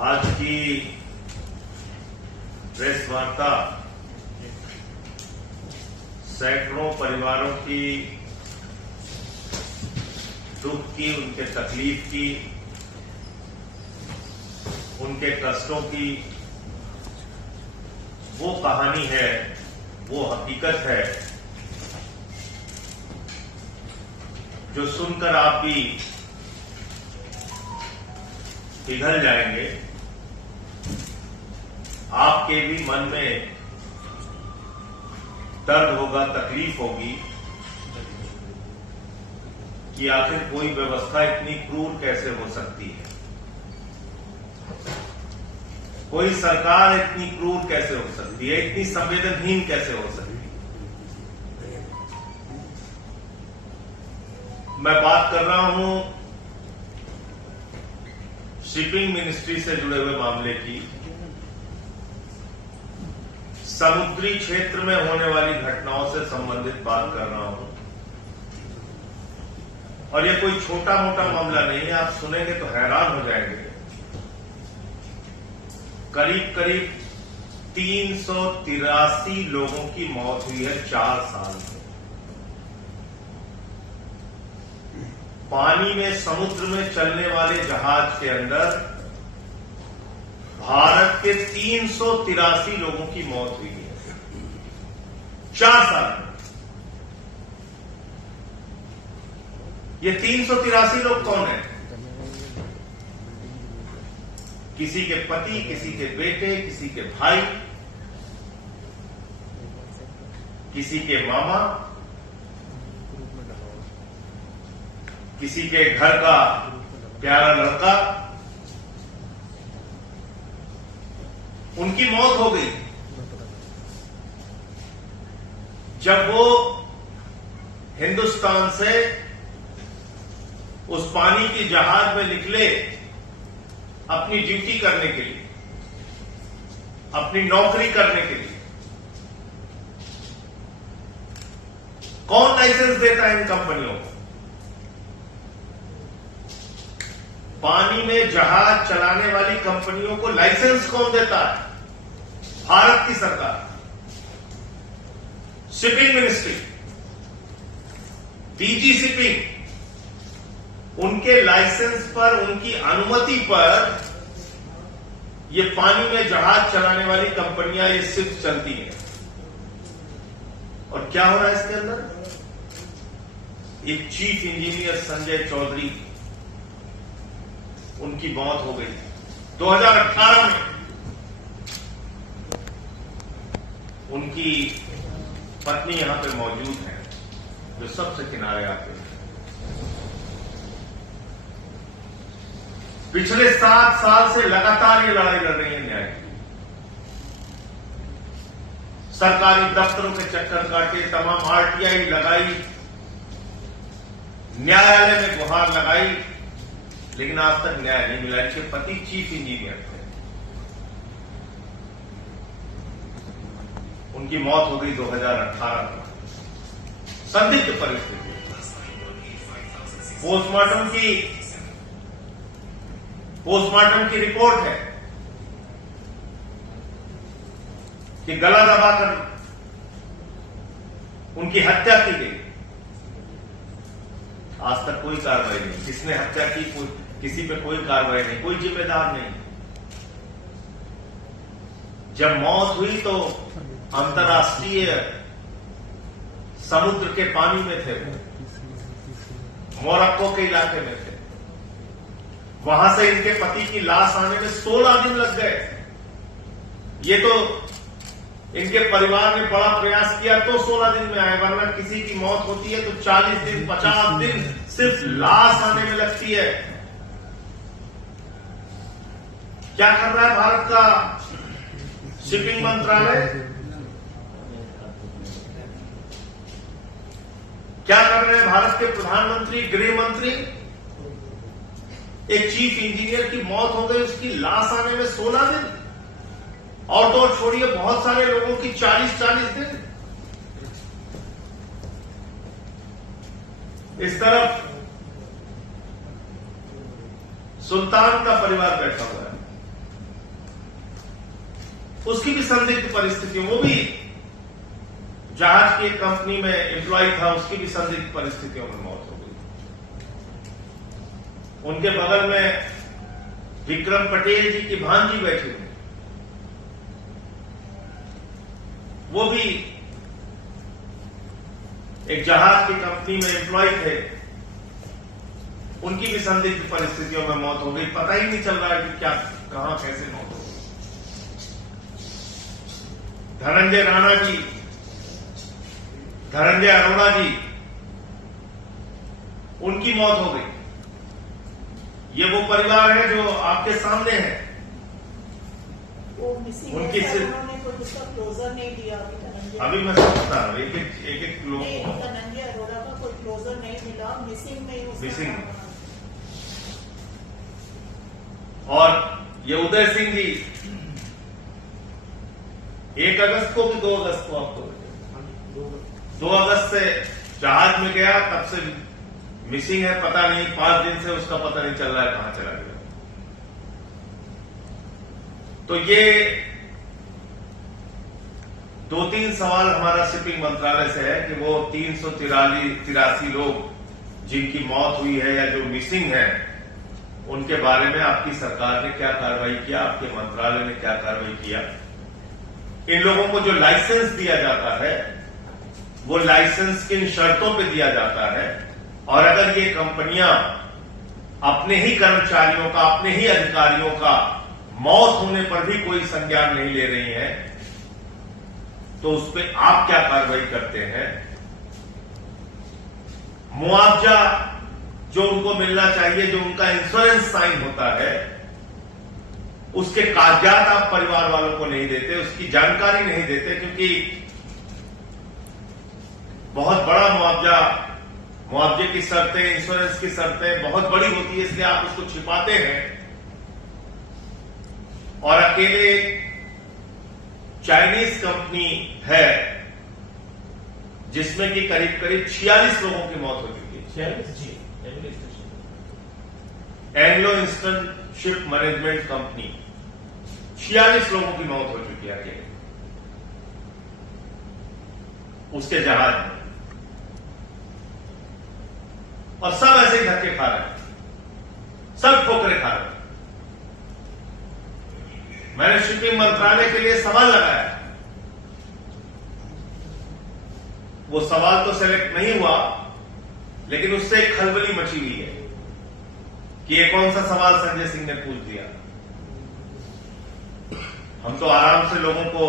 आज की प्रेस वार्ता सैकड़ों परिवारों की दुख की, उनके तकलीफ की, उनके कष्टों की वो कहानी है, वो हकीकत है जो सुनकर आप भी पिघल जाएंगे। आपके भी मन में दर्द होगा, तकलीफ होगी कि आखिर कोई व्यवस्था इतनी क्रूर कैसे हो सकती है, कोई सरकार इतनी क्रूर कैसे हो सकती है, इतनी संवेदनहीन कैसे हो सकती है। मैं बात कर रहा हूं शिपिंग मिनिस्ट्री से जुड़े हुए मामले की, समुद्री क्षेत्र में होने वाली घटनाओं से संबंधित बात कर रहा हूं। और ये कोई छोटा मोटा मामला नहीं है, आप सुनेंगे तो हैरान हो जाएंगे। करीब करीब 383 लोगों की मौत हुई है 4 साल में। पानी में, समुद्र में चलने वाले जहाज के अंदर भारत के 383 लोगों की मौत हुई है 4 साल में। ये 383 लोग कौन हैं? किसी के पति, किसी के बेटे, किसी के भाई, किसी के मामा, किसी के घर का प्यारा लड़का, उनकी मौत हो गई जब वो हिंदुस्तान से उस पानी की जहाज में निकले अपनी ड्यूटी करने के लिए, अपनी नौकरी करने के लिए। कौन लाइसेंस देता है इन कंपनियों को? पानी में जहाज चलाने वाली कंपनियों को लाइसेंस कौन देता है? भारत की सरकार, शिपिंग मिनिस्ट्री, डीजी शिपिंग। उनके लाइसेंस पर, उनकी अनुमति पर ये पानी में जहाज चलाने वाली कंपनियां ये सिर्फ चलती हैं। और क्या हो रहा है इसके अंदर? एक चीफ इंजीनियर संजय चौधरी, उनकी मौत हो गई 2018 में। उनकी पत्नी यहां पे मौजूद है, जो सबसे किनारे आते हैं। पिछले 7 साल से लगातार ये लड़ाई लड़ रही है न्याय की। सरकारी दफ्तरों के चक्कर काटे, तमाम आरटीआई लगाई, न्यायालय में गुहार लगाई, लेकिन आज तक न्याय नहीं मिला। इनके पति चीफ इंजीनियर थे, उनकी मौत हो गई 2018 में। संदिग्ध परिस्थिति। पोस्टमार्टम की रिपोर्ट है कि गला दबाकर उनकी हत्या की गई। आज तक कोई कार्रवाई नहीं। किसने हत्या की, किसी पे कोई कार्रवाई नहीं, कोई जिम्मेदार नहीं। जब मौत हुई तो अंतर्राष्ट्रीय समुद्र के पानी में थे, मोरक्को के इलाके में थे। वहां से इनके पति की लाश आने में 16 दिन लग गए। ये तो इनके परिवार ने बड़ा प्रयास किया तो 16 दिन में आए, वरना किसी की मौत होती है तो 40 दिन, 50 दिन सिर्फ लाश आने में लगती है। क्या कर रहा है भारत का शिपिंग मंत्रालय? क्या कर रहे हैं भारत के प्रधानमंत्री, गृह मंत्री? एक चीफ इंजीनियर की मौत हो गई, उसकी लाश आने में 16 दिन। और तो छोड़िए, बहुत सारे लोगों की 40-40 दिन। इस तरफ सुल्तान का परिवार बैठा हुआ है, उसकी भी संदिग्ध परिस्थितियों, वो भी जहाज की एक कंपनी में एम्प्लॉय था, उसकी भी संदिग्ध परिस्थितियों में मौत हो गई। उनके बगल में विक्रम पटेल जी की भांजी बैठी हुई, वो भी एक जहाज की कंपनी में एम्प्लॉय थे, उनकी भी संदिग्ध परिस्थितियों में मौत हो गई। पता ही नहीं चल रहा है कि क्या, कहां, कैसे मौत हो गई। धनंजय राणा जी, धनंजय अरोड़ा जी, उनकी मौत हो गई। ये वो परिवार है जो आपके सामने है। वो मिसिंग उनकी उन्होंने कोई उसका क्लोजर नहीं दिया अभी मैं समझता हूँ, एक लोग धनंजय अरोड़ा का कोई क्लोजर नहीं मिला, मिसिंग में ही मिसिंग। और ये उदय सिंह जी 1 अगस्त को भी 2 अगस्त को, आपको 2 अगस्त से जहाज में गया, तब से मिसिंग है, पता नहीं, 5 दिन से उसका पता नहीं चल रहा है कहां चला गया। तो ये 2-3 सवाल हमारा शिपिंग मंत्रालय से है कि वो 383 लोग जिनकी मौत हुई है या जो मिसिंग है, उनके बारे में आपकी सरकार ने क्या कार्रवाई किया, आपके मंत्रालय ने क्या कार्रवाई किया। इन लोगों को जो लाइसेंस दिया जाता है, वो लाइसेंस किन शर्तों पे दिया जाता है, और अगर ये कंपनियां अपने ही कर्मचारियों का, अपने ही अधिकारियों का मौत होने पर भी कोई संज्ञान नहीं ले रही हैं, तो उस पर आप क्या कार्रवाई करते हैं। मुआवजा जो उनको मिलना चाहिए, जो उनका इंश्योरेंस साइन होता है, उसके कागजात आप परिवार वालों को नहीं देते, उसकी जानकारी नहीं देते, क्योंकि बहुत बड़ा मुआवजे की शर्तें, इंश्योरेंस की शर्तें बहुत बड़ी होती है, इसलिए आप उसको छिपाते हैं। और अकेले चाइनीज कंपनी है जिसमें कि करीब 46 लोगों की मौत हो चुकी है। Anglo eastern ship management company, 46 लोगों की मौत हो चुकी है अकेले उसके जहाज में, और सब ऐसे ही धक्के खा रहे हैं, सब ठोकरे खा रहे हैं। मैंने शिपिंग मंत्रालय के लिए सवाल लगाया, वो सवाल तो सेलेक्ट नहीं हुआ, लेकिन उससे एक खलबली मची हुई है कि ये कौन सा सवाल संजय सिंह ने पूछ दिया। हम तो आराम से लोगों को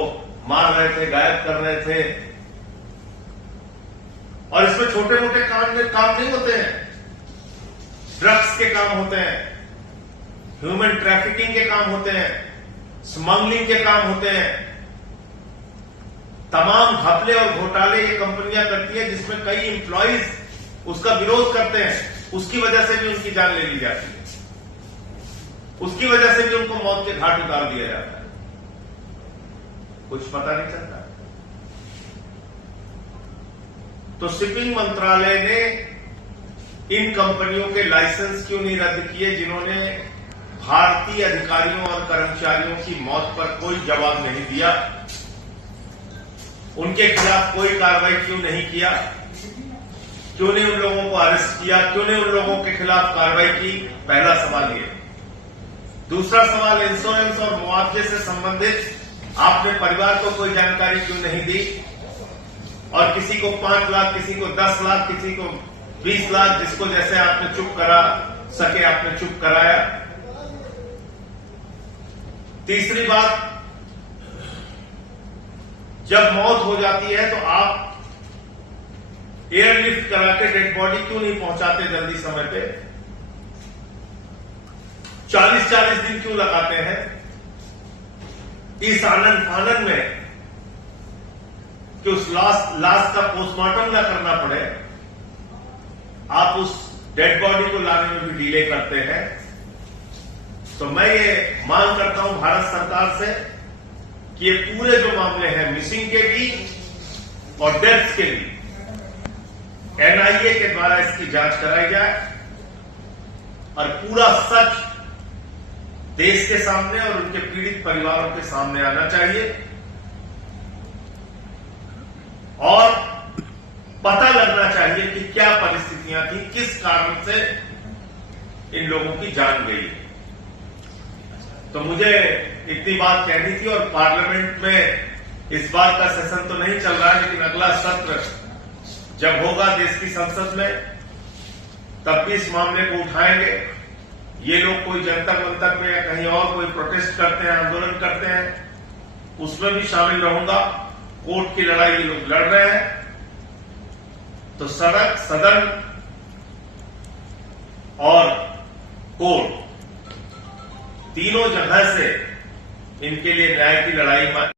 मार रहे थे, गायब कर रहे थे, और इसमें छोटे मोटे काम नहीं होते हैं। ड्रग्स के काम होते हैं, ह्यूमन ट्रैफिकिंग के काम होते हैं, स्मगलिंग के काम होते हैं, तमाम घपले और घोटाले ये कंपनियां करती है, जिसमें कई एम्प्लॉइज उसका विरोध करते हैं, उसकी वजह से भी उनकी जान ले ली जाती है, उसकी वजह से भी उनको मौत के घाट उतार दिया जाता है, कुछ पता नहीं चलता। तो शिपिंग मंत्रालय ने इन कंपनियों के लाइसेंस क्यों नहीं रद्द किए, जिन्होंने भारतीय अधिकारियों और कर्मचारियों की मौत पर कोई जवाब नहीं दिया, उनके खिलाफ कोई कार्रवाई क्यों नहीं किया, क्यों नहीं उन लोगों को अरेस्ट किया, क्यों नहीं उन लोगों के खिलाफ कार्रवाई की। पहला सवाल ये। दूसरा सवाल, इंश्योरेंस और मुआवजे से संबंधित आपने परिवार को कोई जानकारी क्यों नहीं दी, और किसी को 5 लाख, किसी को 10 लाख, किसी को 20 लाख, जिसको जैसे आपने चुप करा सके आपने चुप कराया। तीसरी बात, जब मौत हो जाती है तो आप एयरलिफ्ट करा के डेड बॉडी क्यों नहीं पहुंचाते जल्दी समय पे, 40-40 दिन क्यों लगाते हैं। इस आनंद फानन में कि उस लाश का पोस्टमार्टम ना करना पड़े, आप उस डेड बॉडी को लाने में भी डिले करते हैं। तो मैं ये मांग करता हूं भारत सरकार से कि ये पूरे जो मामले हैं मिसिंग के भी और डेथ्स के भी, एनआईए के द्वारा इसकी जांच कराई जाए और पूरा सच देश के सामने और उनके पीड़ित परिवारों के सामने आना चाहिए और पता लगना चाहिए कि क्या परिस्थितियां थी, किस कारण से इन लोगों की जान गई। तो मुझे इतनी बात कहनी थी और पार्लियामेंट में इस बार का सेशन तो नहीं चल रहा है, लेकिन अगला सत्र जब होगा देश की संसद में तब भी इस मामले को उठाएंगे। ये लोग कोई जंतर मंतर पे या कहीं और कोई प्रोटेस्ट करते हैं, आंदोलन करते हैं, उसमें भी शामिल रहूंगा। कोर्ट की लड़ाई ये लोग लड़ रहे हैं तो सड़क, सदन और कोर्ट तीनों जगह से इनके लिए न्याय की लड़ाई